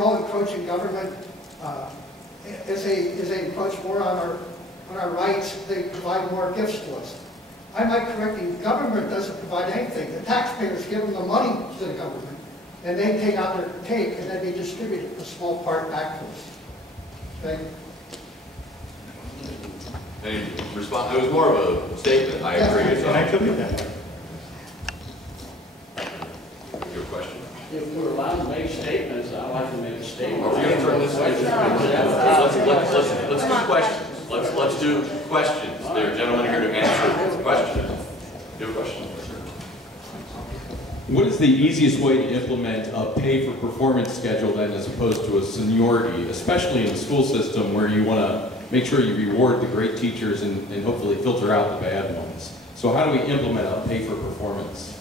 all encroaching government as they encroach more on our rights, they provide more gifts to us. I might correct you, government doesn't provide anything. The taxpayers give them the money to the government, and they take out their take, and then they distribute a small part back to us. Okay? Any response? It was more of a statement. I agree. And I could be that. Your question? If we're allowed to make statements, I'd like to make a statement. Are we going to turn this? Let's do questions. Let's do questions. There are gentlemen here to answer questions. Do a question. What is the easiest way to implement a pay-for-performance schedule then as opposed to a seniority, especially in the school system where you want to make sure you reward the great teachers and hopefully filter out the bad ones? So how do we implement a pay-for-performance?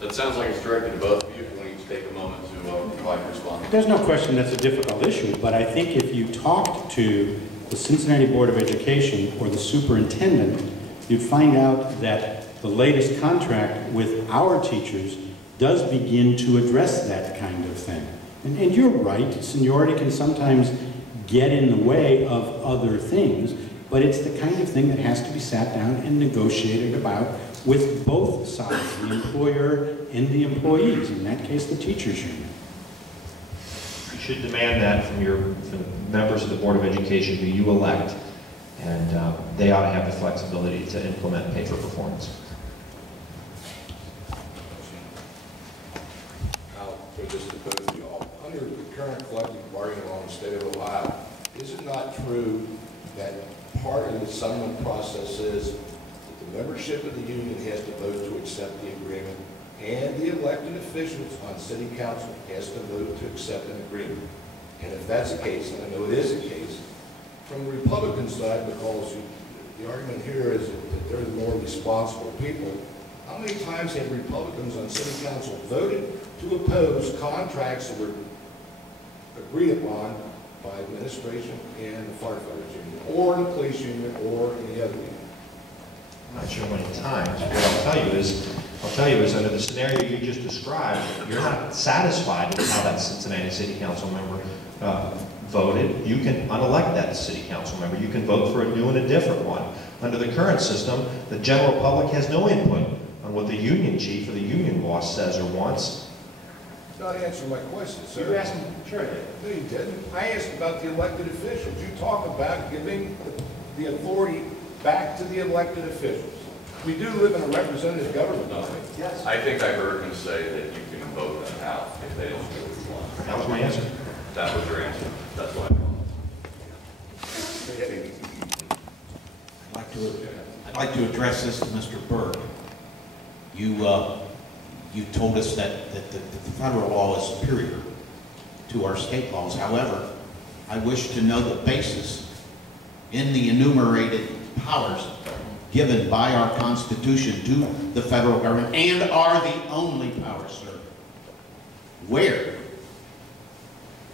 That sounds like it's directed to both of you. If you want to take a moment to provide a response. There's no question that's a difficult issue, but I think if you talked to the Cincinnati Board of Education or the superintendent, you'd find out that the latest contract with our teachers does begin to address that kind of thing. And you're right, seniority can sometimes get in the way of other things, but it's the kind of thing that has to be sat down and negotiated about with both sides, the employer and the employees, in that case the teachers union. You should demand that from the members of the Board of Education who you elect, and they ought to have the flexibility to implement pay for performance. I'll put this to both of y'all. Under the current collective bargaining law in the state of Ohio, is it not true that part of the settlement process is that the membership of the union has to vote to accept the agreement, and the elected officials on city council has to vote to accept an agreement? And if that's the case, and I know it is the case, from the Republican side, because the argument here is that they're the more responsible people, how many times have Republicans on city council voted to oppose contracts that were agreed upon by administration and the firefighters union, or the police union, or any other union? I'm not sure how many times. What I'll tell you is under the scenario you just described, you're not satisfied with how that Cincinnati City Council member voted. You can unelect that city council member. You can vote for a new and a different one. Under the current system, the general public has no input on what the union chief or the union boss says or wants. Not answering my question, sir. You asked me. Sure I did. No, you didn't. I asked about the elected officials. You talk about giving the authority back to the elected officials. We do live in a representative government, don't we? Yes. I think I heard him say that you can vote them out if they don't do what you want. That was my answer. That was your answer. That's what I thought. I'd like to address this to Mr. Burke. You told us that the federal law is superior to our state laws. However, I wish to know the basis in the enumerated powers given by our Constitution to the federal government, and are the only powers, sir. Where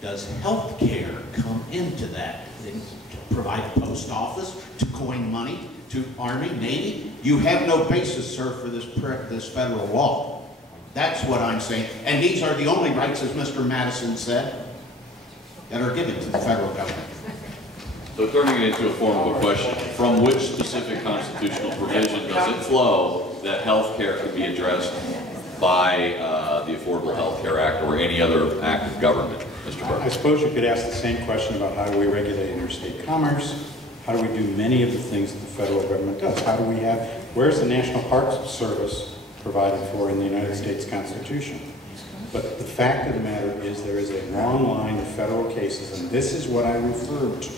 does health care come into that? To provide a post office, to coin money, to Army, Navy? You have no basis, sir, for this federal law. That's what I'm saying. And these are the only rights, as Mr. Madison said, that are given to the federal government. So turning it into a form of a question, from which specific constitutional provision does it flow that health care could be addressed by the Affordable Health Care Act or any other act of government? Mr. Burke. I suppose you could ask the same question about how do we regulate interstate commerce, how do we do many of the things that the federal government does, how do we have, where's the National Parks Service provided for in the United States Constitution? But the fact of the matter is there is a long line of federal cases, and this is what I referred to,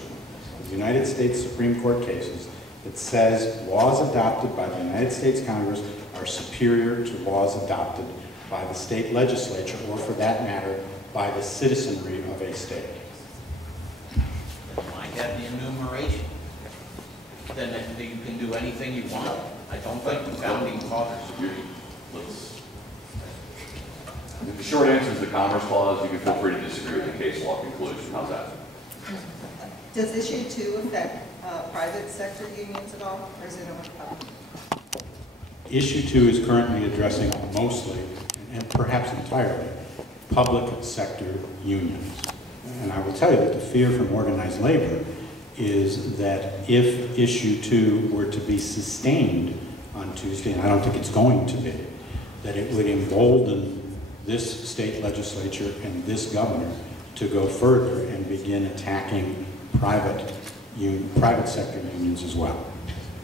the United States Supreme Court cases, that says laws adopted by the United States Congress are superior to laws adopted by the state legislature, or for that matter, by the citizenry of a state. Might have the enumeration. Then you can do anything you want. I don't think the founding fathers agreed. The short answer is the Commerce Clause. You can feel free to disagree with the case law conclusion. How's that? Does issue 2 affect private sector unions at all, or is it only public? Issue 2 is currently addressing mostly, and perhaps entirely, public sector unions. And I will tell you that the fear from organized labor is that if issue 2 were to be sustained on Tuesday, and I don't think it's going to be, that it would embolden this state legislature and this governor to go further and begin attacking private sector unions as well.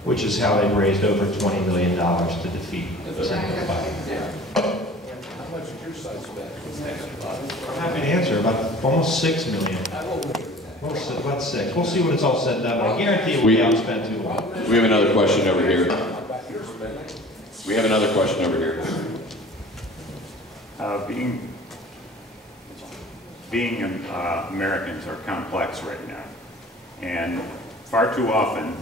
Which is how they raised over $20 million to defeat Senator Biden. How much did your side spend? I'm happy to answer, about almost $6 million. Well, about 6. We'll see when it's all said and done. I guarantee it will be outspent too long. We have another question over here. We have another question over here. Being Americans are complex right now, and far too often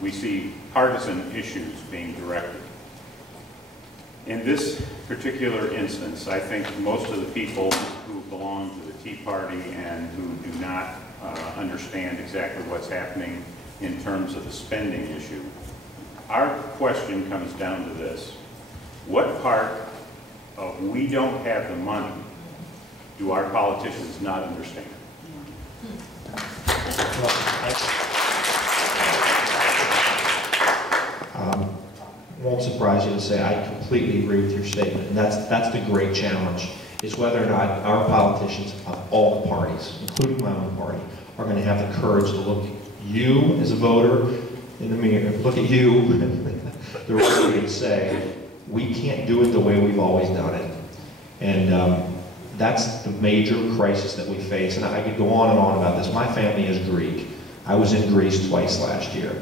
we see partisan issues being directed. In this particular instance, I think most of the people who belong to the Tea Party and who do not understand exactly what's happening in terms of the spending issue, our question comes down to this: what part of "we don't have the money" do our politicians not understand? Won't surprise you to say I completely agree with your statement, and that's the great challenge, is whether or not our politicians of all parties, including my own party, are going to have the courage to look at you as a voter in the mirror, look at you the right way and say, we can't do it the way we've always done it. And that's the major crisis that we face, and I could go on and on about this. My family is Greek. I was in Greece twice last year.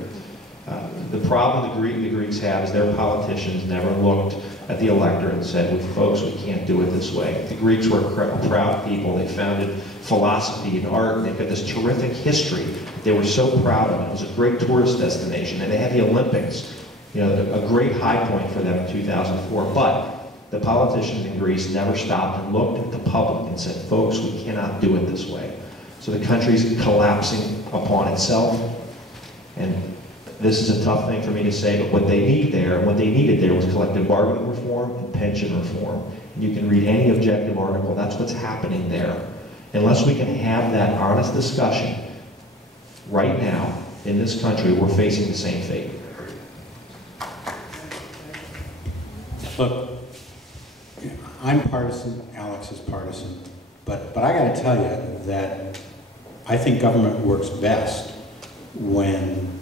The problem the Greeks have is their politicians never looked at the electorate and said, well, folks, we can't do it this way. The Greeks were a proud people. They founded philosophy and art, and they've got this terrific history. They were so proud of it. It was a great tourist destination, and they had the Olympics, you know, a great high point for them in 2004. But the politicians in Greece never stopped and looked at the public and said, folks, we cannot do it this way. So the country's collapsing upon itself, and this is a tough thing for me to say, but what they need there, and what they needed there, was collective bargaining reform and pension reform. And you can read any objective article, that's what's happening there. Unless we can have that honest discussion right now in this country, we're facing the same fate. Look, I'm partisan, Alex is partisan, but I got to tell you that I think government works best when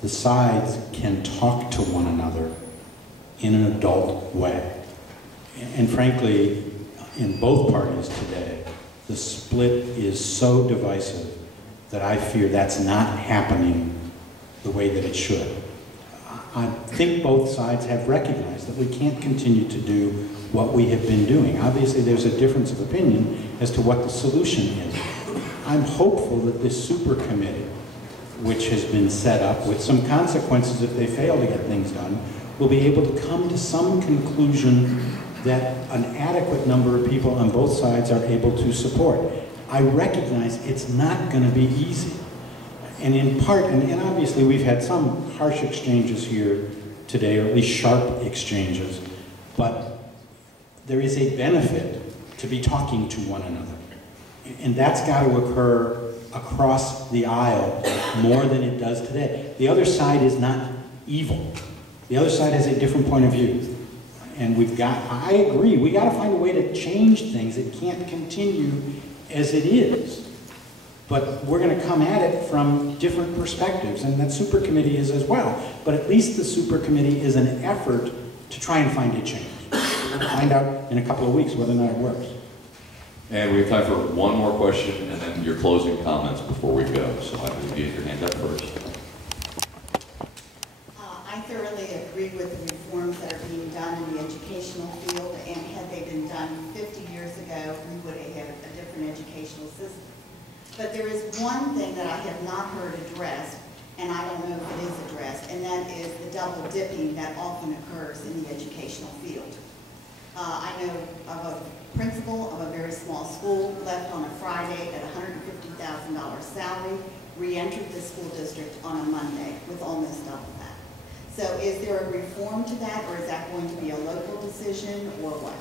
the sides can talk to one another in an adult way. And frankly, in both parties today, the split is so divisive that I fear that's not happening the way that it should. I think both sides have recognized that we can't continue to do what we have been doing. Obviously, there's a difference of opinion as to what the solution is. I'm hopeful that this super committee, which has been set up with some consequences if they fail to get things done, will be able to come to some conclusion that an adequate number of people on both sides are able to support. I recognize it's not going to be easy. And in part, and obviously we've had some harsh exchanges here today, or at least sharp exchanges, but there is a benefit to be talking to one another. And that's got to occur across the aisle more than it does today. The other side is not evil. The other side has a different point of view. And I agree, we got to find a way to change things. It can't continue as it is. But we're going to come at it from different perspectives, and that super committee is as well. But at least the super committee is an effort to try and find a change. We'll find out in a couple of weeks whether or not it works. And we have time for one more question and then your closing comments before we go. So I believe you have your hand up first. I thoroughly agree with the reforms that are being done in the educational field, and had they been done 50 years ago, we would have had a different educational system. But there is one thing that I have not heard addressed, and I don't know if it is addressed, and that is the double dipping that often occurs in the educational field. I know of a principal of a very small school, left on a Friday at $150,000 salary, re-entered the school district on a Monday with almost double that. So is there a reform to that, or is that going to be a local decision, or what?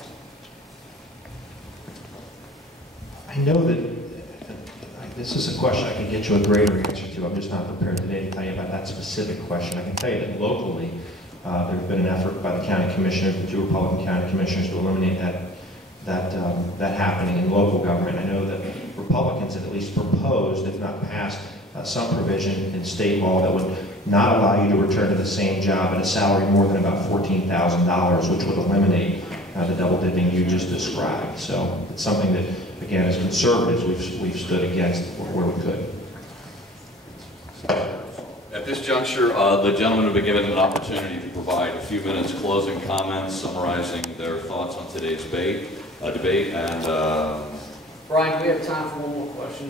I know that This is a question I can get you a greater answer to. I'm just not prepared today to tell you about that specific question. I can tell you that locally, there's been an effort by the county commissioners, the 2 Republican county commissioners, to eliminate that happening in local government. I know that Republicans have at least proposed, if not passed, some provision in state law that would not allow you to return to the same job at a salary more than about $14,000, which would eliminate the double dipping you just described. So it's something that, again, as conservatives, we've stood against where we could. At this juncture, the gentlemen have been given an opportunity to provide a few minutes closing comments, summarizing their thoughts on today's debate. Brian, do we have time for one more question?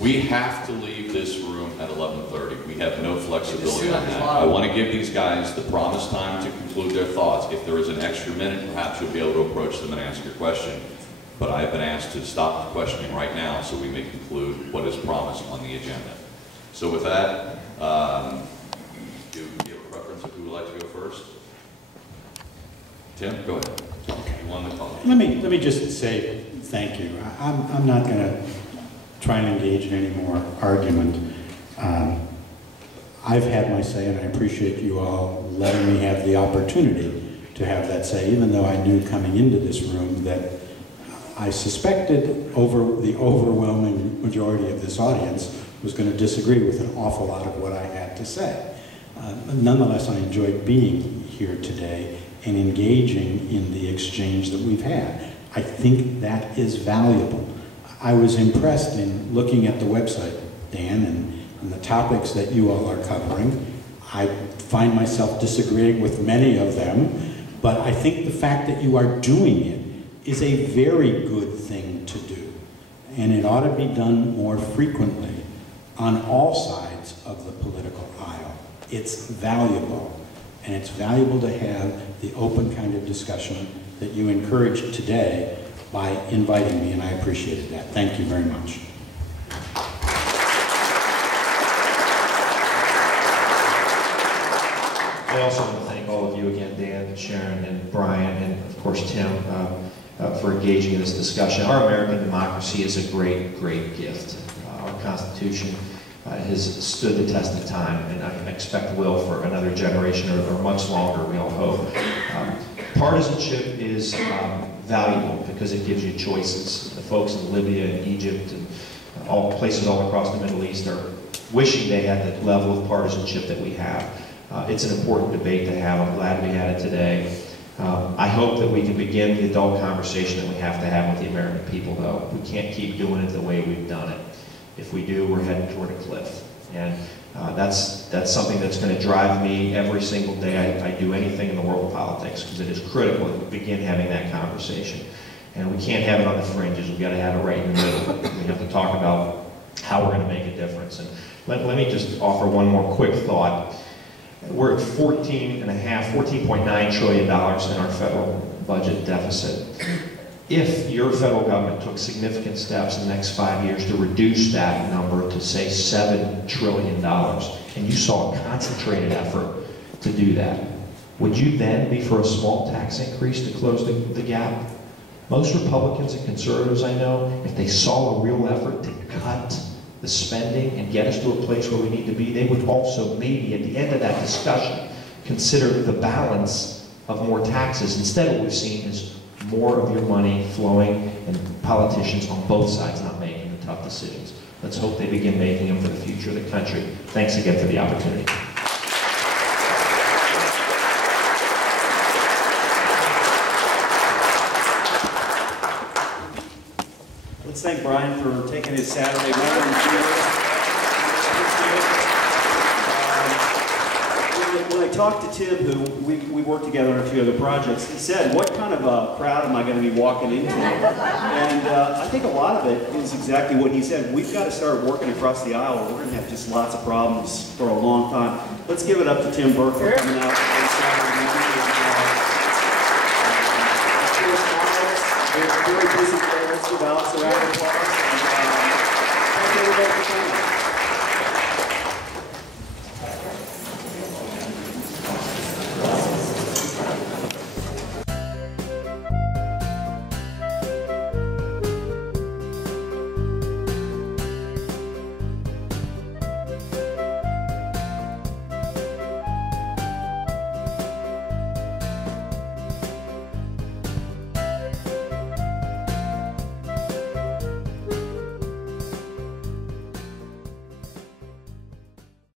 We have to leave this room at 11:30. We have no flexibility on that. I want to give these guys the promised time to conclude their thoughts. If there is an extra minute, perhaps you'll be able to approach them and ask your question. But I've been asked to stop the questioning right now so we may conclude what is promised on the agenda. So with that, do you have a preference of who would like to go first? Tim, go ahead. You won the call. Let me just say thank you. I'm not going to try and engage in any more argument. I've had my say, and I appreciate you all letting me have the opportunity to have that say, even though I knew coming into this room that I suspected the overwhelming majority of this audience was going to disagree with an awful lot of what I had to say. Nonetheless, I enjoyed being here today and engaging in the exchange that we've had. I think that is valuable. I was impressed in looking at the website, Dan, and the topics that you all are covering. I find myself disagreeing with many of them, but I think the fact that you are doing it is a very good thing to do. And it ought to be done more frequently on all sides of the political aisle. It's valuable, and it's valuable to have the open kind of discussion that you encouraged today by inviting me, and I appreciated that. Thank you very much. I also want to thank all of you again, Dan, Sharon, and Brian, and of course Tim, for engaging in this discussion. Our American democracy is a great, great gift. Our Constitution has stood the test of time, and I expect will for another generation or much longer, we all hope. Partisanship is valuable because it gives you choices. The folks in Libya and Egypt and all places all across the Middle East are wishing they had the level of partisanship that we have. It's an important debate to have. I'm glad we had it today. I hope that we can begin the adult conversation that we have to have with the American people, though. We can't keep doing it the way we've done it. If we do, we're heading toward a cliff. And that's something that's going to drive me every single day I do anything in the world of politics, because it is critical that we begin having that conversation. And we can't have it on the fringes. We've got to have it right in the middle. We have to talk about how we're going to make a difference. And let me just offer one more quick thought. We're at $14.9 trillion in our federal budget deficit. If your federal government took significant steps in the next 5 years to reduce that number to, say, $7 trillion, and you saw a concentrated effort to do that, would you then be for a small tax increase to close the gap? Most Republicans and conservatives I know, if they saw a real effort to cut the spending and get us to a place where we need to be, they would also maybe at the end of that discussion consider the balance of more taxes. Instead, what we've seen is more of your money flowing and politicians on both sides not making the tough decisions. Let's hope they begin making them for the future of the country. Thanks again for the opportunity. Let's thank Brian for taking his Saturday morning. When I talked to Tim, who we worked together on a few other projects, he said, what kind of a crowd am I going to be walking into? And I think a lot of it is exactly what he said. We've got to start working across the aisle, or we're going to have just lots of problems for a long time. Let's give it up to Tim Burke for coming out on Saturday morning. Very busy day. Let's give Alex a round of applause.